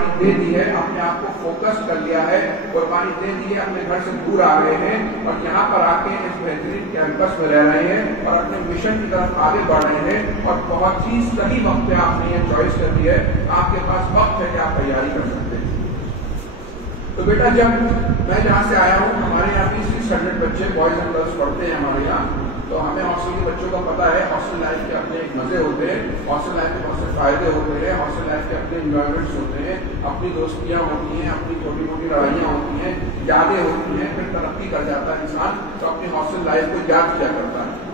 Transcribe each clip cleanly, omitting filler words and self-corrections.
قربانی دے دی ہے، اپنے آپ کو فوکس کر لیا ہے، قربانی دے دی ہے، اپنے گھر سے دور آ گئے ہیں اور یہاں پر آ کے اس بہترین کیمپس میں رہ رہے ہیں اور اپنے مشن کی طرف آگے بڑھ رہے ہیں، اور بہت ہی صحیح وقت پہ آپ نے یہ چوائس کر دی ہے، آپ کے پاس وقت ہے کہ آپ تیاری کر سکتے ہیں۔ تو بیٹا جب میں جہاں سے آیا ہوں، ہمارے یہاں 20-100 بچے بوائز اینڈ گرلس پڑھتے ہیں ہمارے یہاں، تو ہمیں ہاسٹل کے بچوں کا پتا ہے ہاسٹل لائف کے اپنے ایک مزے ہوتے ہیں، ہاسٹل لائف کے بہت سے فائدے ہوتے ہیں، ہاسٹل لائف کے اپنے انجوائمنٹس ہوتے ہیں، اپنی دوستیاں ہوتی ہیں، اپنی چھوٹی موٹی لڑائیاں ہوتی ہیں، یادیں ہوتی ہیں، پھر ترقی کر جاتا ہے انسان تو اپنی ہاسٹل لائف کو یاد کیا کرتا ہے۔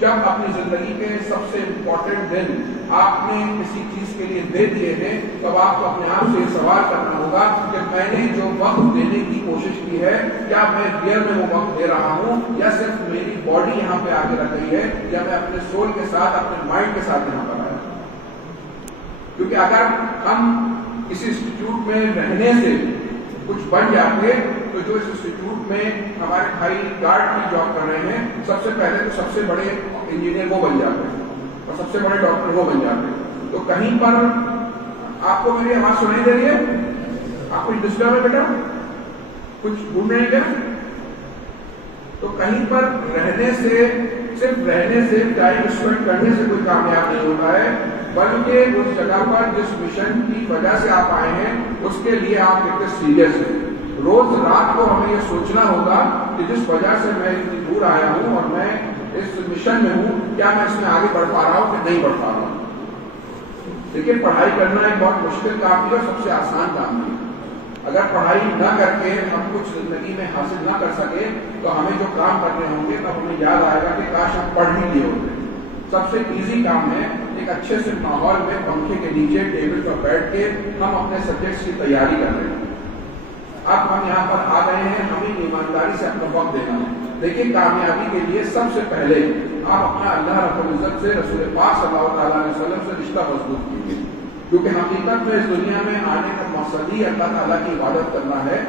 جب اپنی زندگی کے سب سے امپورٹنٹ دن آپ نے کسی چیز کے لیے دے دیے ہیں، تب آپ کو اپنے آپ سے یہ سوال کرنا ہوگا کہ میں نے جو وقت دینے کی کوشش کی ہے، کیا میں ریئل میں وہ وقت دے رہا ہوں، یا صرف میری باڈی یہاں پہ آگے رکھ گئی ہے، یا میں اپنے سول کے ساتھ، اپنے مائنڈ کے ساتھ یہاں پر آیا۔ کیونکہ اگر ہم کسی انسٹیٹیوٹ میں رہنے سے کچھ بن جاتے تو جو اس انسٹیٹیوٹ میں ہمارے بھائی گارڈ کی جاب کر رہے ہیں، سب سے پہلے تو سب سے بڑے انجینئر وہ بن جاتے ہیں اور سب سے بڑے ڈاکٹر وہ بن جاتے ہیں۔ تو کہیں پر آپ کو میری آواز سنائی دے رہی ہے؟ آپ کو ڈسٹرب ہے بیٹا؟ کچھ ڈھونڈ رہے ہیں کیا؟ تو کہیں پر رہنے سے، صرف رہنے سے، ٹائم اسپینڈ کرنے سے کوئی کامیاب نہیں ہوتا ہے، بلکہ اس جگہ پر جس مشن کی وجہ سے آپ آئے ہیں اس کے لیے آپ کتنے سیریس ہیں۔ روز رات کو ہمیں یہ سوچنا ہوگا کہ جس وجہ سے میں اتنی دور آیا ہوں اور میں اس مشن میں ہوں، کیا میں اس میں آگے بڑھ پا رہا ہوں کہ نہیں بڑھ پا رہا ہوں۔ لیکن پڑھائی کرنا ایک بہت مشکل کام ہے اور سب سے آسان کام نہیں ہے۔ اگر پڑھائی نہ کر کے ہم کچھ زندگی میں حاصل نہ کر سکے تو ہمیں جو کام کرنے ہوں گے تب ہمیں یاد آئے گا کہ کاش ہم پڑھ ہی لیے ہوتے۔ سب سے ایزی کام ہے ایک اچھے سے ماحول میں پنکھے کے نیچے ٹیبل پر بیٹھ کے ہم اپنے سبجیکٹس کی تیاری کر رہے ہیں۔ اب ہم یہاں پر آ رہے ہیں، ہمیں ایمانداری سے اپنا وقت دینا ہے۔ دیکھیے کامیابی کے لیے سب سے پہلے آپ اپنا اللہ رب العزت سے، رسول پاک صلی اللہ تعالیٰ علیہ وسلم سے رشتہ مضبوط کیجیے، کیونکہ حقیقت میں اس دنیا میں آنے کا مقصد ہی اللہ تعالیٰ کی عبادت کرنا ہے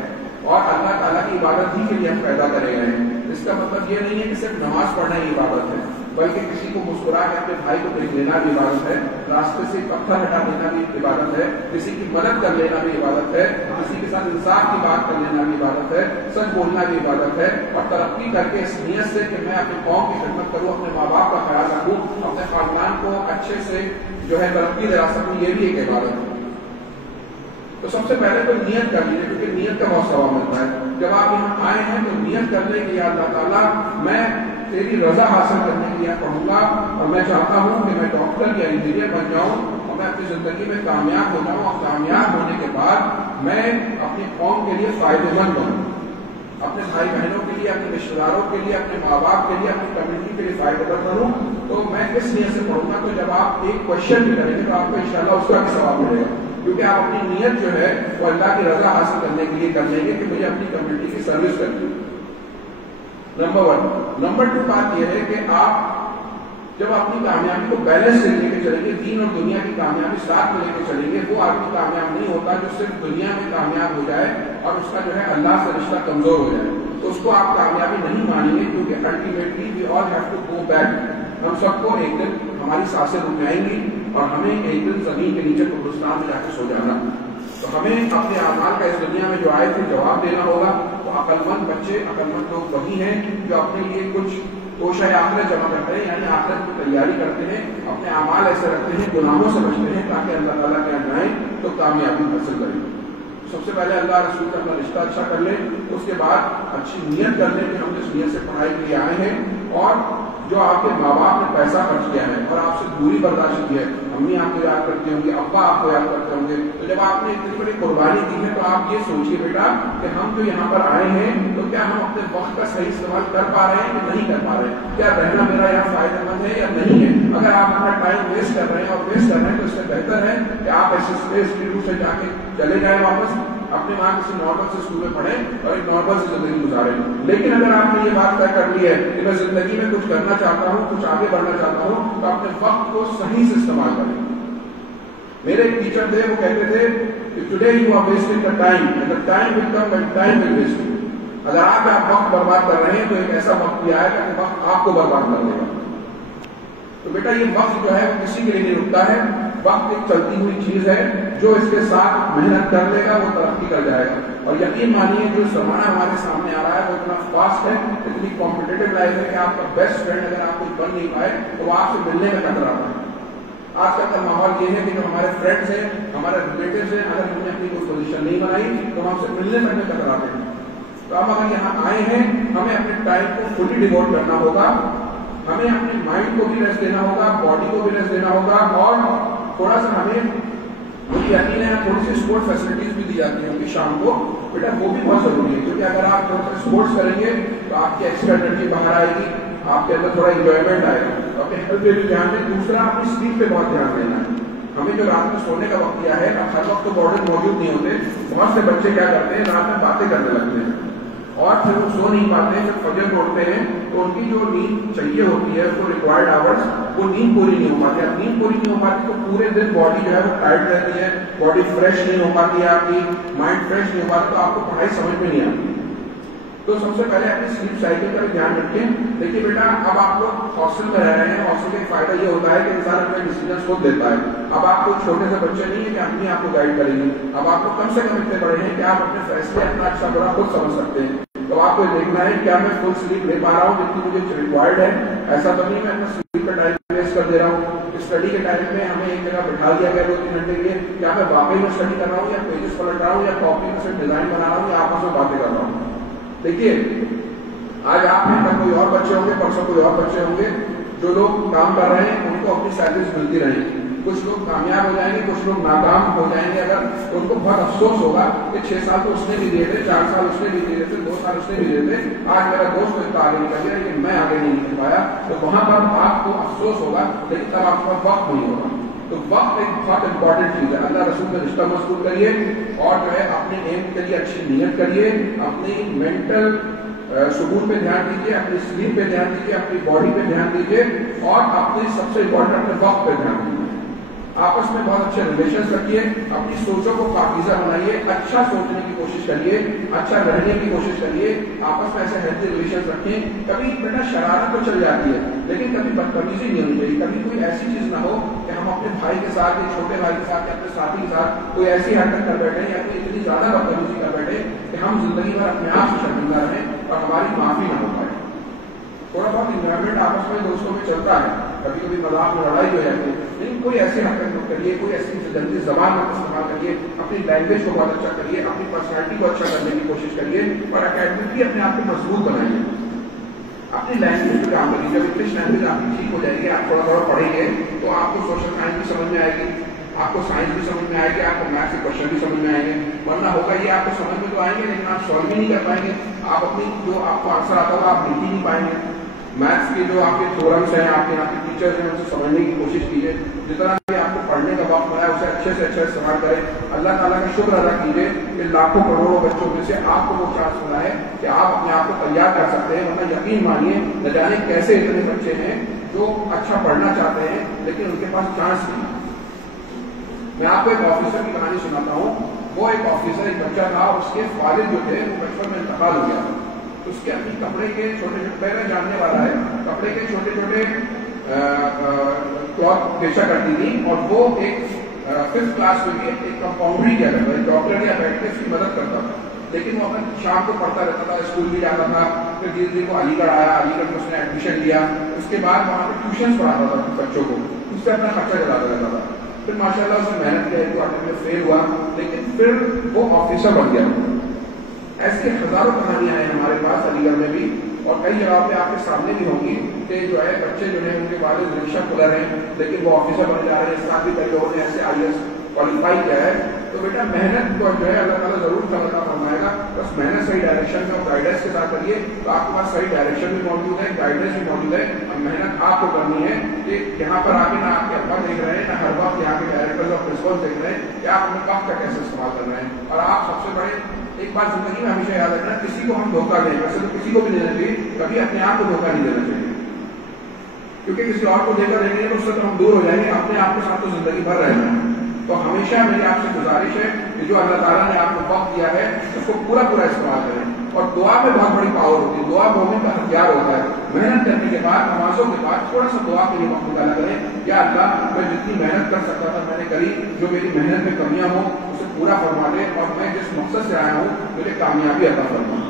اور اللہ تعالیٰ کی عبادت ہی کے لیے ہم پیدا کرے گئے ہیں۔ اس کا مطلب یہ نہیں ہے کہ صرف نماز پڑھنا ہی عبادت ہے، بلکہ کسی کو مسکرا کے اپنے بھائی کو دیکھ لینا بھی عبادت ہے، راستے سے پتھر ہٹا دینا بھی عبادت ہے، کسی کی مدد کر لینا بھی عبادت ہے، کسی کے ساتھ انصاف کی بات کر لینا بھی عبادت ہے، سچ بولنا بھی عبادت ہے، اور ترقی کر کے اس نیت سے کہ میں اپنے قوم کی خدمت کروں، اپنے ماں باپ کا خیال رکھوں، اپنے خاندان کو اچھے سے جو ہے ترقی دلا سکوں، یہ بھی ایک عبادت ہے۔ تو سب سے پہلے تو نیت کر لیجیے، کیونکہ نیت کا بہت ثواب ملتا ہے۔ جب آپ یہاں آئے ہیں تو نیت کر لیں کہ یا اللہ تعالیٰ میں تیری رضا حاصل کرنے کے لیے پڑھوں گا اور میں چاہتا ہوں کہ میں ڈاکٹر یا انجینئر بن جاؤں اور میں اپنی زندگی میں کامیاب ہو جاؤں، اور کامیاب ہونے کے بعد میں اپنی قوم کے لیے فائدہ مند بنوں، اپنے بھائی بہنوں کے لیے، اپنے رشتے داروں کے لیے، اپنے ماں باپ کے لیے، اپنی کمیونٹی کے لیے فائدہ مند بنوں۔ تو میں اس نیت سے پڑھوں گا، تو جب آپ ایک کوشچن بھی کریں گے تو آپ کو انشاءاللہ اس کا بھی ثواب ملے گا، کیونکہ آپ اپنی نیت جو ہے وہ اللہ کی رضا حاصل کرنے کے لیے کر لیں گے کہ مجھے اپنی کمیونٹی کی سروس کرنی ہے۔ نمبر 1۔ نمبر 2 بات یہ ہے کہ آپ جب اپنی کامیابی کو بیلنس سے لے کے چلیں گے، دین اور دنیا کی کامیابی ساتھ میں لے کے چلیں گے، وہ آدمی کامیاب نہیں ہوتا جو صرف دنیا میں کامیاب ہو جائے اور اس کا جو ہے اللہ سے رشتہ کمزور ہو جائے، تو اس کو آپ کامیابی نہیں مانیں گے، کیونکہ ultimately we all have to go back. ہم سب کو ایک دن ہماری سانسیں رک جائیں گی اور ہمیں ایک دن زمین کے نیچے قبرستان میں جا کے سو جانا، تو ہمیں اپنے اعمال کا اس دنیا میں جو آئے تھے جواب دینا ہوگا۔ تو عقل مند بچے، عقل مند لوگ وہی ہیں جو اپنے لیے کچھ توشہ آخرت جمع کرتے ہیں، یعنی آخرت کی تیاری کرتے ہیں، اپنے اعمال ایسے رکھتے ہیں، گناہوں سے بچتے ہیں تاکہ اللہ تعالیٰ کے یہاں جائیں تو کامیابی حاصل کریں۔ سب سے پہلے اللہ رسول کا اپنا رشتہ اچھا کر لیں، اس کے بعد اچھی نیت کر لیں کہ ہم جس نیت سے پڑھائی کے لیے آئے ہیں، اور جو آپ کے ماں باپ نے پیسہ خرچ کیا ہے اور آپ سے دوری برداشت کی ہے، امی آپ کو یاد کرتے ہوں گے، ابا آپ کو یاد کرتے ہوں گے، تو جب آپ نے اتنی بڑی قربانی دی ہے تو آپ یہ سوچیے بیٹا کہ ہم جو یہاں پر آئے ہیں تو کیا ہم اپنے وقت کا صحیح استعمال کر پا رہے ہیں کہ نہیں کر پا رہے ہیں، کیا رہنا میرا یہاں فائدہ مند ہے یا نہیں ہے۔ اگر آپ اپنا ٹائم ویسٹ کر رہے ہیں اور ویسٹ کر رہے ہیں تو اس سے بہتر ہے کہ آپ ایسے انسٹیٹیوٹ سے جا کے چلے جائیں واپس، اپنے وہاں کسی نارمل سے اسکول میں پڑھیں اور ایک نارمل سے زندگی گزاریں۔ لیکن اگر آپ نے یہ بات طے کر لی ہے کہ میں زندگی میں کچھ کرنا چاہتا ہوں، کچھ آگے بڑھنا چاہتا ہوں، تو اپنے وقت کو صحیح سے استعمال کریں۔ میرے ایک ٹیچر تھے، وہ کہتے تھے کہ today you are wasting the time and the time will come when time will waste you. اگر آپ وقت برباد کر رہے ہیں تو ایک ایسا وقت بھی آئے گا کہ وقت آپ کو برباد کر دے گا۔ تو بیٹا یہ وقت جو ہے وہ کسی کے لیے نہیں رکتا ہے، وقت ایک چلتی ہوئی چیز ہے، جو اس کے ساتھ محنت کر لے گا وہ ترقی کر جائے گا. اور یقین مانیے جو زمانہ ہمارے سامنے آ رہا ہے وہ اتنا فاسٹ ہے، اتنی کمپٹیٹو لائف ہے کہ آپ کا بیسٹ فرینڈ اگر آپ کچھ بن نہیں پائے تو وہ آپ سے ملنے میں کتراتا ہے. آج کل کا ماحول یہ ہے کہ جو ہمارے فرینڈس ہیں، ہمارے ریلیٹیوز ہیں، اگر ہم نے اپنی کوئی پوزیشن نہیں بنائی تو ہم سے ملنے تک میں کتراتے ہیں. تو ہم اگر یہاں آئے ہیں ہمیں اپنے ٹائم کو فلی ڈیوٹ کرنا ہوگا، ہمیں اپنے مائنڈ کو بھی ریسٹ دینا ہوگا، باڈی کو بھی ریسٹ دینا ہوگا، اور تھوڑا سا ہمیں مجھے یقین ہے تھوڑی سی اسپورٹ فیسلٹیز بھی دی جاتی ہیں کہ شام کو بیٹا وہ بھی بہت ضروری ہے، کیونکہ اگر آپ تھوڑا سا اسپورٹس کریں گے تو آپ کی ایکسٹرا انرجی باہر آئے گی، آپ کے اندر تھوڑا انجوائمنٹ آئے گا. تو اپنے ہیلتھ پہ بھی دھیان دیں. دوسرا اپنی سلیپ پہ بہت دھیان دینا ہے. ہمیں جو رات میں سونے کا وقت دیا ہے، ہر وقت تو بارڈر موجود نہیں ہوتے. بہت سے بچے کیا کرتے ہیں رات میں باتیں کرنے لگتے ہیں اور پھر وہ سو نہیں پاتے. جب فجر کو اٹھتے ہیں تو ان کی جو نیند چاہیے ہوتی ہے اس کو ریکوائرڈ آورس وہ نیند پوری نہیں ہو پاتی. اب نیند پوری نہیں ہو پاتی تو پورے دن باڈی جو ہے وہ ٹائٹ رہتی ہے، باڈی فریش نہیں ہو پاتی ہے، آپ کی مائنڈ فریش نہیں ہو پاتا، تو آپ کو پڑھائی سمجھ میں نہیں آتی. تو سب سے پہلے اپنی سلیپ سائیکل کا دھیان رکھیں. دیکھیے بیٹا اب آپ لوگ ہاسٹل میں رہ رہے ہیں، ہاسٹل کا ایک فائدہ یہ ہوتا ہے کہ انسان اپنے ڈیسیجن خود دیتا ہے. اب آپ کو چھوٹے سے بچے نہیں ہیں کہ اپنی آپ کو گائڈ کریں گے. اب آپ کو کم سے کم اتنے بڑے ہیں کہ آپ اپنے فیصلے اپنا اچھا برا خود سمجھ سکتے ہیں. تو آپ کو دیکھنا ہے کیا میں فل سلیپ لے پا رہا ہوں جتنی مجھے ریکوائرڈ ہے. ایسا تو نہیں میں اپنا سلیپ کا ٹائم ویسٹ کر دے رہا ہوں. اسٹڈی کے ٹائم میں ہمیں ایک جگہ بٹھا دیا گیا 2-3 گھنٹے کے لیے، کیا میں واقعی میں اسٹڈی کر رہا ہوں یا پیجز پلٹ رہا ہوں یا کاپی میں سے ڈیزائن بنا رہا ہوں یا آپس میں باتیں کر رہا ہوں. دیکھیے آج آپ میں کل کوئی اور بچے ہوں گے، پرسوں کوئی اور بچے ہوں گے. جو لوگ کام کر رہے ہیں ان کو اپنی سیلریز ملتی رہیں گی. کچھ لوگ کامیاب ہو جائیں گے، کچھ لوگ ناکام ہو جائیں گے. اگر تو ان کو بہت افسوس ہوگا کہ 6 سال تو اس نے بھی دیے تھے، 4 سال اس نے بھی دیے تھے، 2 سال اس نے بھی دیے تھے، آج میرا دوست تو اتنا آگے نکل گیا لیکن میں آگے نہیں نکل پایا. تو وہاں پر آپ کو افسوس ہوگا لیکن تب آپ کے پاس وقت نہیں ہوگا. تو وقت ایک بہت امپورٹنٹ چیز ہے. اللہ رسول کا رشتہ مضبوط کریے اور جو ہے اپنے ایم کے لیے اچھی نیت کریے، اپنی مینٹل سکون پہ دھیان دیجیے، اپنی سلیپ پہ دھیان دیجیے، اپنی باڈی پہ دھیان دیجیے اور اپنی سب سے امپورٹنٹ اپنے وقت پہ دھیان دیجیے. آپس میں بہت اچھے ریلیشنز رکھیے، اپنی سوچوں کو پاکیزہ بنائیے، اچھا سوچنے کی کوشش کریے، اچھا رہنے کی کوشش کریے. آپس میں ایسے ہیلتھی ریلیشنز رکھیں. کبھی بیٹا شرارت تو چل جاتی ہے لیکن کبھی بدتمیزی نہیں ہونی چاہیے. کبھی کوئی ایسی چیز نہ ہو کہ ہم اپنے بھائی کے ساتھ یا چھوٹے بھائی کے ساتھ یا اپنے ساتھی کے ساتھ کوئی ایسی حرکت کر بیٹھے یا کوئی اتنی زیادہ بدتمیزی کر بیٹھے کہ ہم زندگی بھر اپنے آپ سے شرمندہ رہیں اور ہماری معافی نہ ہو پائے. تھوڑا بہت انوائرمنٹ آپس میں دوستوں میں چلتا ہے، کبھی کبھی مذاق میں لڑائی ہو جاتی ہے، لیکن کوئی ایسی حرکت مت کریے، کوئی ایسی جلدی زبان مت استعمال کریے. اپنی لینگویج کو بہت اچھا کریے، اپنی پرسنالٹی کو اچھا کرنے کی کوشش کریے اور اکیڈمکلی اپنے آپ کو مضبوط بنائیے. اپنی لینگویج پہ کام کریے. جب انگلش لینگویج آپ کی ٹھیک ہو جائے گی، آپ تھوڑا تھوڑا پڑھیں گے تو آپ کو سوشل سائنس بھی سمجھ میں آئے گی، آپ کو سائنس بھی سمجھ میں آئے گی، آپ کو میتھس کے کوشچن بھی سمجھ میں آئیں گے. ورنہ ہوگا یہ آپ کو سمجھ میں تو آئیں گے لیکن آپ سالو بھی نہیں کر پائیں گے. آپ اپنی جو آپ کو آنسر آتا ہوگا آپ لکھ ہی نہیں پائیں گے. میتھس کے جو آپ کے تھورمس ہیں، آپ کے یہاں کے ٹیچرز ہیں، ان سے سمجھنے کی کوشش کیجیے. جتنا بھی آپ کو پڑھنے کا وقت ملا ہے اسے اچھے سے اچھا استعمال کریں. اللہ تعالیٰ کا شکر ادا کیجیے کہ لاکھوں کروڑوں بچوں میں سے آپ کو وہ چانس ملا ہے کہ آپ اپنے آپ کو تیار کر سکتے ہیں. ورنہ یقین مانیے نہ جانے کیسے اتنے بچے ہیں جو اچھا پڑھنا چاہتے ہیں لیکن ان کے پاس چانس نہیں. میں آپ کو ایک آفیسر کی کہانی سناتا ہوں. وہ ایک آفیسر، ایک بچہ تھا، اس کے والد جو تھے وہ بچپن میں انتقال ہو گیا. اس کے اپنی کپڑے کے چھوٹے چھوٹے، پہلے جاننے والا ہے، کپڑے کے چھوٹے چھوٹے کلاتھ بیچا کرتی تھی اور وہ ایک 5th کلاس میں بھی ایک کمپاؤنڈری کیا کرتا تھا، ڈاکٹر یا بیٹھ کے اس کی مدد کرتا تھا. لیکن وہ اپنے شام کو پڑھتا رہتا تھا، اسکول بھی جاتا تھا. پھر دھیرے دھیرے کو علی گڑھ آیا، علی گڑھ میں اس نے ایڈمیشن لیا. اس کے بعد وہاں پہ ٹیوشنس پڑھاتا تھا بچوں کو، اس سے اپنا خرچہ چلاتا رہتا تھا. پھر ماشاء اللہ اس نے محنت کی، تو آٹھ میں فیل ہوا لیکن پھر وہ آفیسر بن گیا. ایسی ہزاروں کہانیاں ہیں ہمارے پاس علی گڑھ میں بھی اور کئی جگہ پہ آپ کے سامنے بھی ہوں گی کہ جو ہے بچے جو ہیں ان کے والد رکشہ کھلا رہے ہیں لیکن وہ آفیسر بن جا رہے ہیں. اس کا بھی کئی لوگوں نے ایسے IAS کوالیفائی کیا ہے. تو بیٹا محنت کو جو ہے اللہ تعالیٰ ضرور عطا فرمائے گا. بس محنت صحیح ڈائریکشن میں اور گائیڈنس کے ساتھ کریے تو آپ کے پاس صحیح ڈائریکشن بھی موجود ہے، گائیڈنس بھی موجود ہے. اور محنت آپ کو کرنی ہے کہ یہاں پر آ کے نہ آپ کے ابا دیکھ رہے ہیں، نہ ہر وقت یہاں کے ڈائریکٹر اور پرنسپل دیکھ رہے ہیں کہ آپ اپنے وقت کا کیسے استعمال کر رہے ہیں. اور آپ سب سے بڑے ایک بات زندگی میں ہمیشہ یاد رکھنا، کسی کو ہم دھوکہ دیں، ویسے تو کسی کو بھی دینا چاہیے، کبھی اپنے آپ کو دھوکہ نہیں دینا چاہیے. کیونکہ کسی اور کو دھوکہ دیں گے تو اس سے تو ہم دور ہو جائیں گے. اپنے آپ کے ساتھ تو زندگی بھر رہنا ہے. تو ہمیشہ میری آپ سے گزارش ہے کہ جو اللہ تعالیٰ نے آپ کو وقت دیا ہے اس کو پورا استعمال کریں اور دعا میں بہت بڑی پاور ہوتی ہے. دعا مومن کا ہتھیار ہوتا ہے. محنت کرنے کے بعد, نمازوں کے بعد تھوڑا سا دعا کے لیے وقت نکالا کریں. یا اللہ, میں جتنی محنت کر سکتا تھا میں نے کری, جو میری محنت میں کمیاں ہوں اسے پورا فرما دے, اور میں جس مقصد سے آیا ہوں مجھے کامیابی عطا فرما.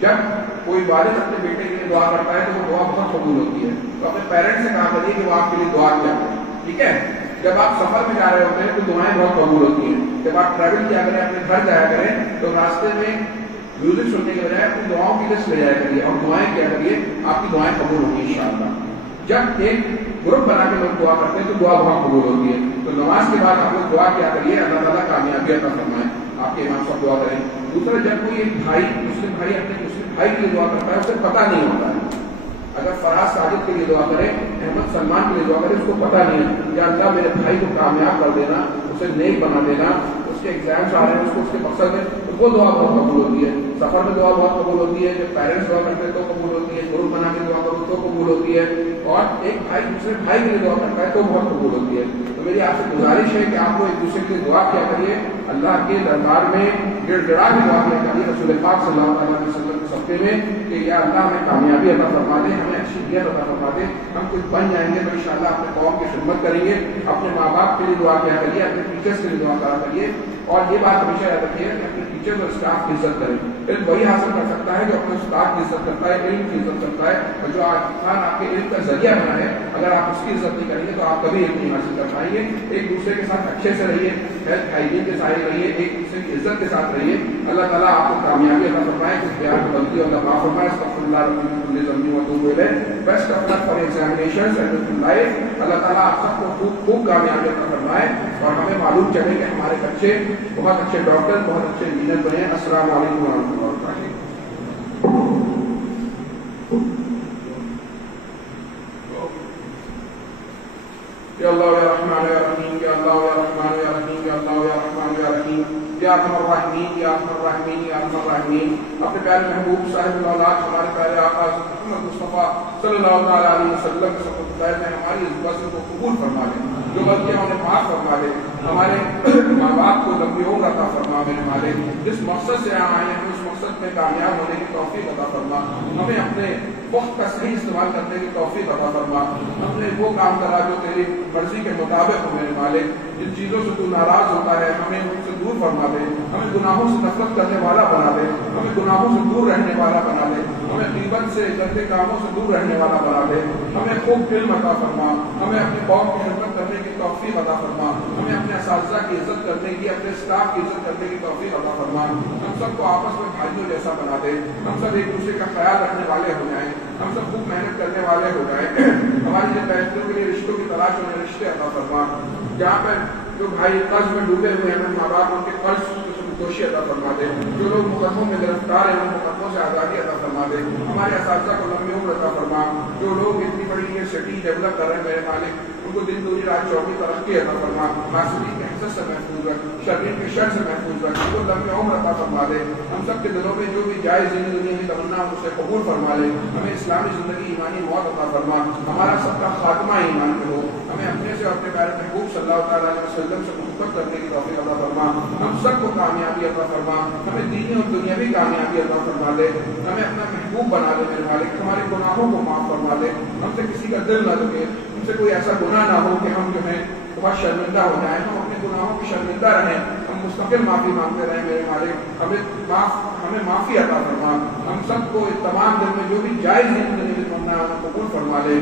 جب کوئی والد اپنے بیٹے کے لیے دعا کرتا ہے تو وہ دعا بہت قبول ہوتی ہے. تو اپنے پیرنٹس سے کہا کریے کہ وہ آپ کے لیے دعا کیا کریں. ٹھیک ہے. جب آپ سفر میں جا رہے ہوتے ہیں تو دعائیں بہت قبول ہوتی ہیں. جب آپ ٹریول کیا کریں, اپنے گھر جایا کریں, تو راستے میں میوزک سننے کے بجائے اپنی دعاؤں کی لسٹ لے جایا کریے اور دعائیں کیا کریے, آپ کی دعائیں قبول ہوں گی انشاءاللہ. جب ایک گروپ بنا کے لوگ دعا کرتے ہیں تو دعا بہت قبول ہوتی ہے. تو نماز کے بعد آپ لوگ دعا کیا کریے, اللہ تعالیٰ کامیابی عطا فرمائے. آپ کے امام صاحب دعا کریں. دوسرا, جب کوئی ایک بھائی, مسلم بھائی اپنے مسلم بھائی کے لیے دعا کرتا ہے, اسے پتہ نہیں ہوتا ہے. اگر فراز ساجد کے لیے دعا کرے, احمد سلمان کے لیے دعا کرے, اس کو پتہ نہیں ہے یا اللہ میرے بھائی کو کامیاب کر دینا, اسے نیک بنا دینا, اس کے ایگزامس آ رہے ہیں, اس کو اس کے مقصد ہے, تو وہ دعا بہت قبول ہوتی ہے. سفر میں دعا بہت قبول ہوتی ہے. جب پیرنٹس دعا کرتے ہیں تو قبول ہوتی ہے. گروپ بنا کے دعا کرو تو قبول ہوتی ہے. اور ایک بھائی دوسرے بھائی کے لیے دعا کرتا ہے تو بہت قبول ہوتی ہے. تو میری آپ سے گزارش ہے کہ آپ کو ایک دوسرے کے لیے دعا کیا کریے, اللہ کے دربار میں گڑ گڑا کے دعا کیا کریے رسول پاک صلی اللہ علیہ وسلم کے صدقے میں, کہ یا اللہ ہمیں کامیابی عطا فرما دے, ہمیں اچھی نیت عطا فرما دے, ہم کچھ بن جائیں گے تو انشاءاللہ اپنے قوم کی خدمت کریں گے. اپنے ماں باپ کے لیے دعا کیا کریے, اپنے ٹیچرس کے لیے دعا کرا کریے. اور یہ بات ہمیشہ یاد رکھیے کہ اپنے ٹیچرز اور اسٹاف کی عزت کریں. علم وہی حاصل کر سکتا ہے جو اپنے استاد کی عزت کرتا ہے, علم کی عزت کرتا ہے. اور جو انسان آپ کے علم کا ذریعہ بنا ہے, اگر آپ اس کی عزت نہیں کریں گے تو آپ کبھی علم نہیں حاصل کر پائیں گے. ایک دوسرے کے ساتھ اچھے سے رہیے, ہیلتھ ہائیجین کے ساتھ رہیے, ایک دوسرے کی عزت کے ساتھ رہیے. اللہ تعالیٰ آپ کو کامیابی عطا فرمائے. کچھ بیان کو غلطی اور معاف فرمائے. استغفر اللہ رب العالمین ذنبی واتوب الیہ. Best of luck for examinations and in life. اللہ تعالیٰ آپ سب کو خوب کامیابی عطا فرمائے, اور ہمیں معلوم چلے کہ ہمارے بچے بہت اچھے ڈاکٹر, بہت اچھے انجینئر بنے. السلام علیکم ورحمۃ اللہ وبرکاتہ. یا اللہ یا رحمان یا رحیم, یا اللہ یا رحمان یا رحیم, یا اللہ یا رحمان یا رحیم, یا ارحم الراحمین, یا ارحم الراحمین, یا ارحم الراحمین. اپنے پیارے محبوب صاحب الاولاد ہمارے پیارے آقا محمد مصطفیٰ صلی اللہ علیہ وسلم کے سب خیر میں ہماری اس بس کو قبول فرما لیں, جو غلطیاں انہیں معاف فرما دے. ہمارے ماں باپ کو لمبی عمر عطا فرما. میرے مالک, جس مقصد سے آئے ہیں ہم اس مقصد میں کامیاب ہونے کی توفیق عطا فرما. ہمیں اپنے وقت کا صحیح استعمال کرنے کی توفیق عطا فرما. ہم نے وہ کام کرا جو تیری مرضی کے مطابق ہو. میرے مالک, جن چیزوں سے تو ناراض ہوتا ہے ہمیں ان سے دور فرما دے. ہمیں گناہوں سے نفرت کرنے والا بنا دے. ہمیں گناہوں سے دور رہنے والا بنا دے. ہمیں غیبت سے, گندے کاموں سے دور رہنے والا بنا دے. ہمیں خوب علم عطا فرما. ہمیں اپنے قوم کی خدمت کرنے کی توفیق عطا فرما. ہمیں اپنے اساتذہ کی عزت کرنے کی, اپنے اسٹاف کی عزت کرنے کی توفیق عطا فرما. ہم سب کو آپس میں بھائیوں جیسا بنا دے. ہم سب ایک دوسرے کا خیال رکھنے والے ہو جائیں. ہم سب خوب محنت کرنے والے ہو جائیں. ہماری جو بہتروں کے لیے رشتوں کی تلاش ہونے رشتے عطا فرما. جہاں پر جو بھائی قرض میں ڈوبے ہوئے ہیں, ماں باپ ان کے قرض دوشی عطا فرما دے. جو لوگ مقدموں میں گرفتار ہیں ان مقدموں سے آزادی عطا فرما دے. ہمارے اساتذہ کو لمبی عمر عطا فرما. جو لوگ اتنی بڑی یونیورسٹی ڈیولپ کر رہے ہیں, میرے مالک, ان کو دن دوری رات چوکی ترقی عطا فرما. حاسدین کے حسد سے محفوظ رکھ, شریر کے شر سے محفوظ رکھ, ان کو لمبی عمر عطا فرما دے. ہم سب کے دلوں میں جو بھی جائز دنیا کی تمنا اسے قبول فرما لے. ہمیں اسلامی زندگی, ایمانی موت عطا فرما. ہمارا سب کا خاتمہ ایمان پہ ہو. ہمیں اپنے سے اپنے پیارے محبوب صلی اللہ تعالیٰ علیہ وسلم سے محبت کرنے کی توفیق عطا فرما. ہم سب کو کامیابی عطا فرما. ہمیں دینی اور دنیاوی کامیابی عطا فرما دے. ہمیں اپنا محبوب بنا دے. میرے مالک, ہمارے گناہوں کو معاف فرما دے. ہم سے کسی کا دل نہ دکھے, ہم سے کوئی ایسا گناہ نہ ہو کہ ہم جو ہے بہت شرمندہ ہو جائیں. ہم اپنے گناہوں کی شرمندہ رہیں, ہم مستقل معافی مانگتے رہیں. میرے مالک, ہمیں معافی عطا فرما. ہم سب کو تمام دن میں جو بھی جائز زندگی میں تمنا ہے انہیں قبول فرما لے.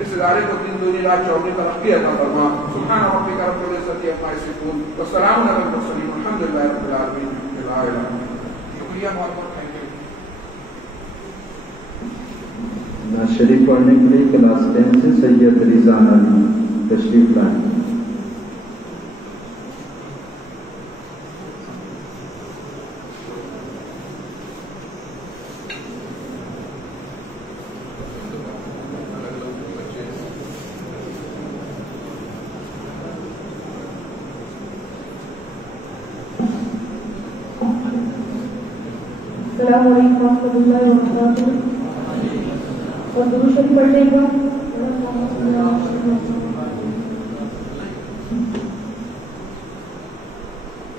اس ادارے کو دن دوری رات چوکی ترقی عطا فرما. سبحان ربک رب العزت عما یصفون والسلام علی المرسلین والحمد للہ رب العالمین. شکریہ بہت بہت. شریف پڑھنے کے لیے کلاس 10 سے سید رضوان علی تشریف لائیں. السلام علیکم ورحمۃ اللہ وبرکاتہ. اور درود شریف پڑھنے کا